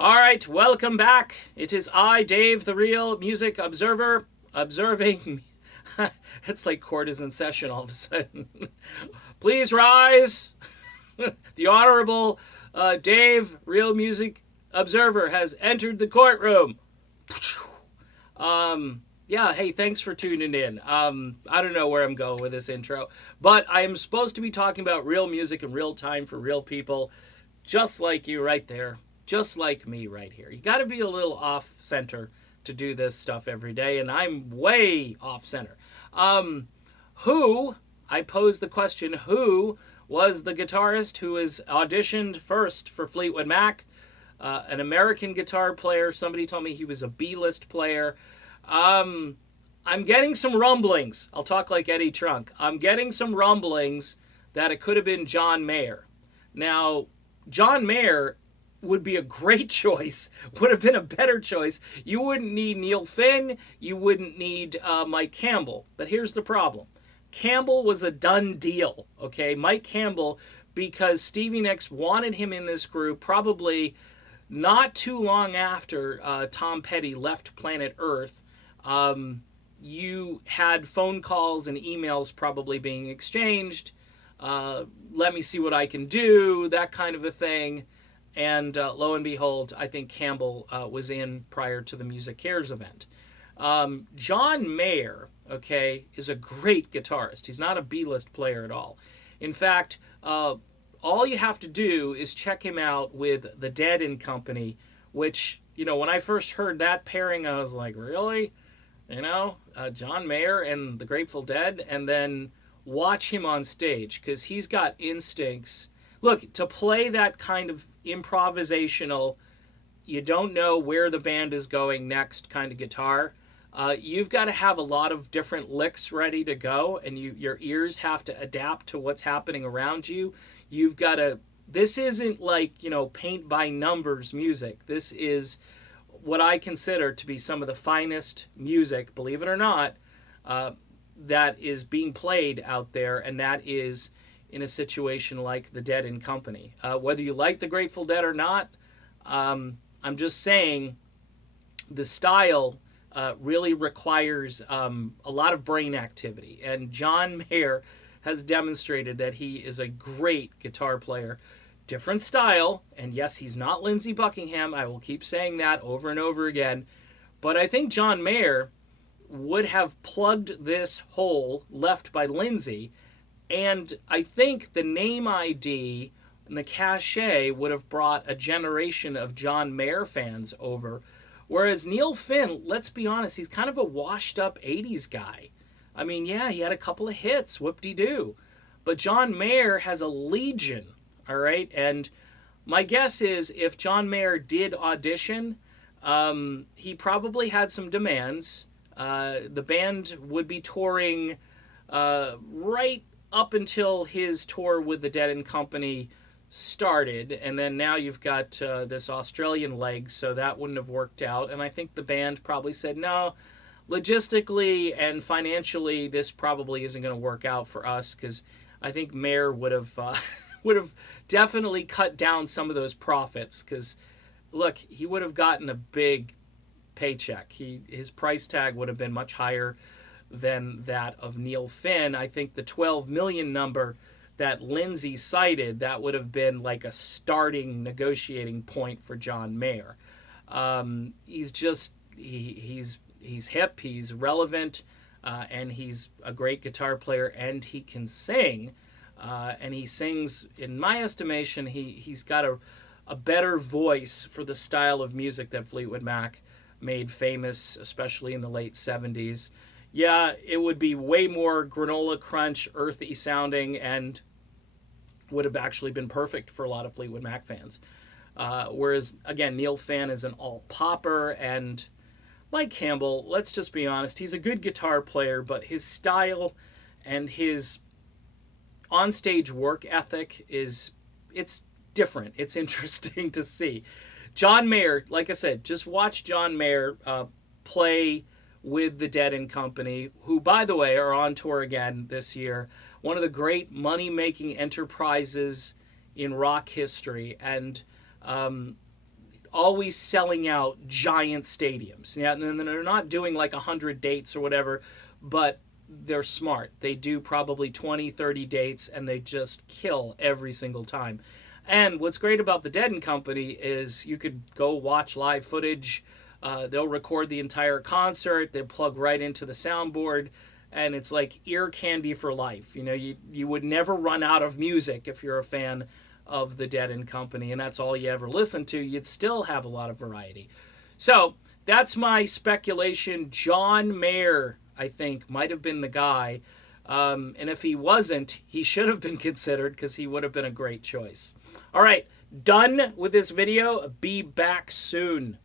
All right, welcome back. It is I, Dave, the real music observer, observing. It's like court is in session all of a sudden. Please rise. The Honorable Dave, real music observer, has entered the courtroom. Yeah, hey, thanks for tuning in. I don't know where I'm going with this intro, but I am supposed to be talking about real music in real time for real people, just like you right there, just like me right here. You got to be a little off center to do this stuff every day, and I'm way off center. Who, I posed the question, who was the guitarist who was auditioned first for Fleetwood Mac? An American guitar player. Somebody told me he was a B-list player. I'm getting some rumblings. I'll talk like Eddie Trunk. I'm getting some rumblings that it could have been John Mayer. Now, John Mayer would be a great choice, would have been a better choice. You wouldn't need Neil Finn, you wouldn't need Mike Campbell. But here's the problem. Campbell was a done deal, okay? Mike Campbell, because Stevie Nicks wanted him in this group probably not too long after Tom Petty left planet Earth. You had phone calls and emails probably being exchanged. Let me see what I can do, that kind of a thing. And lo and behold, I think Campbell was in prior to the Music Cares event. John Mayer, okay, is a great guitarist. He's not a B-list player at all. In fact, all you have to do is check him out with The Dead and Company, which, when I first heard that pairing, I was like, really? John Mayer and the Grateful Dead? And then watch him on stage, because he's got instincts. Look, to play that kind of improvisational, you don't know where the band is going next kind of guitar, you've got to have a lot of different licks ready to go, and your ears have to adapt to what's happening around you. You've got to, this isn't like, paint by numbers music. This is what I consider to be some of the finest music, believe it or not, that is being played out there, and that is in a situation like The Dead and Company. Whether you like the Grateful Dead or not, I'm just saying the style really requires a lot of brain activity. And John Mayer has demonstrated that he is a great guitar player. Different style, and yes, he's not Lindsey Buckingham. I will keep saying that over and over again. But I think John Mayer would have plugged this hole left by Lindsey, and I think the name ID and the cachet would have brought a generation of John Mayer fans over. Whereas Neil Finn, let's be honest, he's kind of a washed up 80s guy. I mean, yeah, he had a couple of hits, whoop-de-doo. But John Mayer has a legion, all right? And my guess is if John Mayer did audition, he probably had some demands. The band would be touring right up until his tour with the Dead and Company started, and then now you've got this Australian leg, so that wouldn't have worked out. And I think the band probably said, no, logistically and financially, this probably isn't going to work out for us, because I think Mayer would have definitely cut down some of those profits, because look, he would have gotten a big paycheck. His price tag would have been much higher than that of Neil Finn. I think the 12 million number that Lindsey cited, that would have been like a starting negotiating point for John Mayer. He's just, he's hip, he's relevant, and he's a great guitar player, and he can sing. And he sings, in my estimation, he's got a better voice for the style of music that Fleetwood Mac made famous, especially in the late 70s. Yeah, it would be way more granola crunch, earthy sounding, and would have actually been perfect for a lot of Fleetwood Mac fans. Whereas, again, Neil Finn is an alt-popper, and Mike Campbell, let's just be honest, he's a good guitar player, but his style and his onstage work ethic it's different. It's interesting to see. John Mayer, like I said, just watch John Mayer play with the Dead and Company, who, by the way, are on tour again this year. One of the great money-making enterprises in rock history. And always selling out giant stadiums. Yeah, and they're not doing like 100 dates or whatever, but they're smart. They do probably 20, 30 dates, and they just kill every single time. And what's great about the Dead and Company is you could go watch live footage. They'll record the entire concert. They plug right into the soundboard, and it's like ear candy for life. You know, you would never run out of music if you're a fan of the Dead and Company, and that's all you ever listen to. You'd still have a lot of variety. So that's my speculation. John Mayer, I think, might have been the guy. And if he wasn't, he should have been considered because he would have been a great choice. All right, done with this video. Be back soon.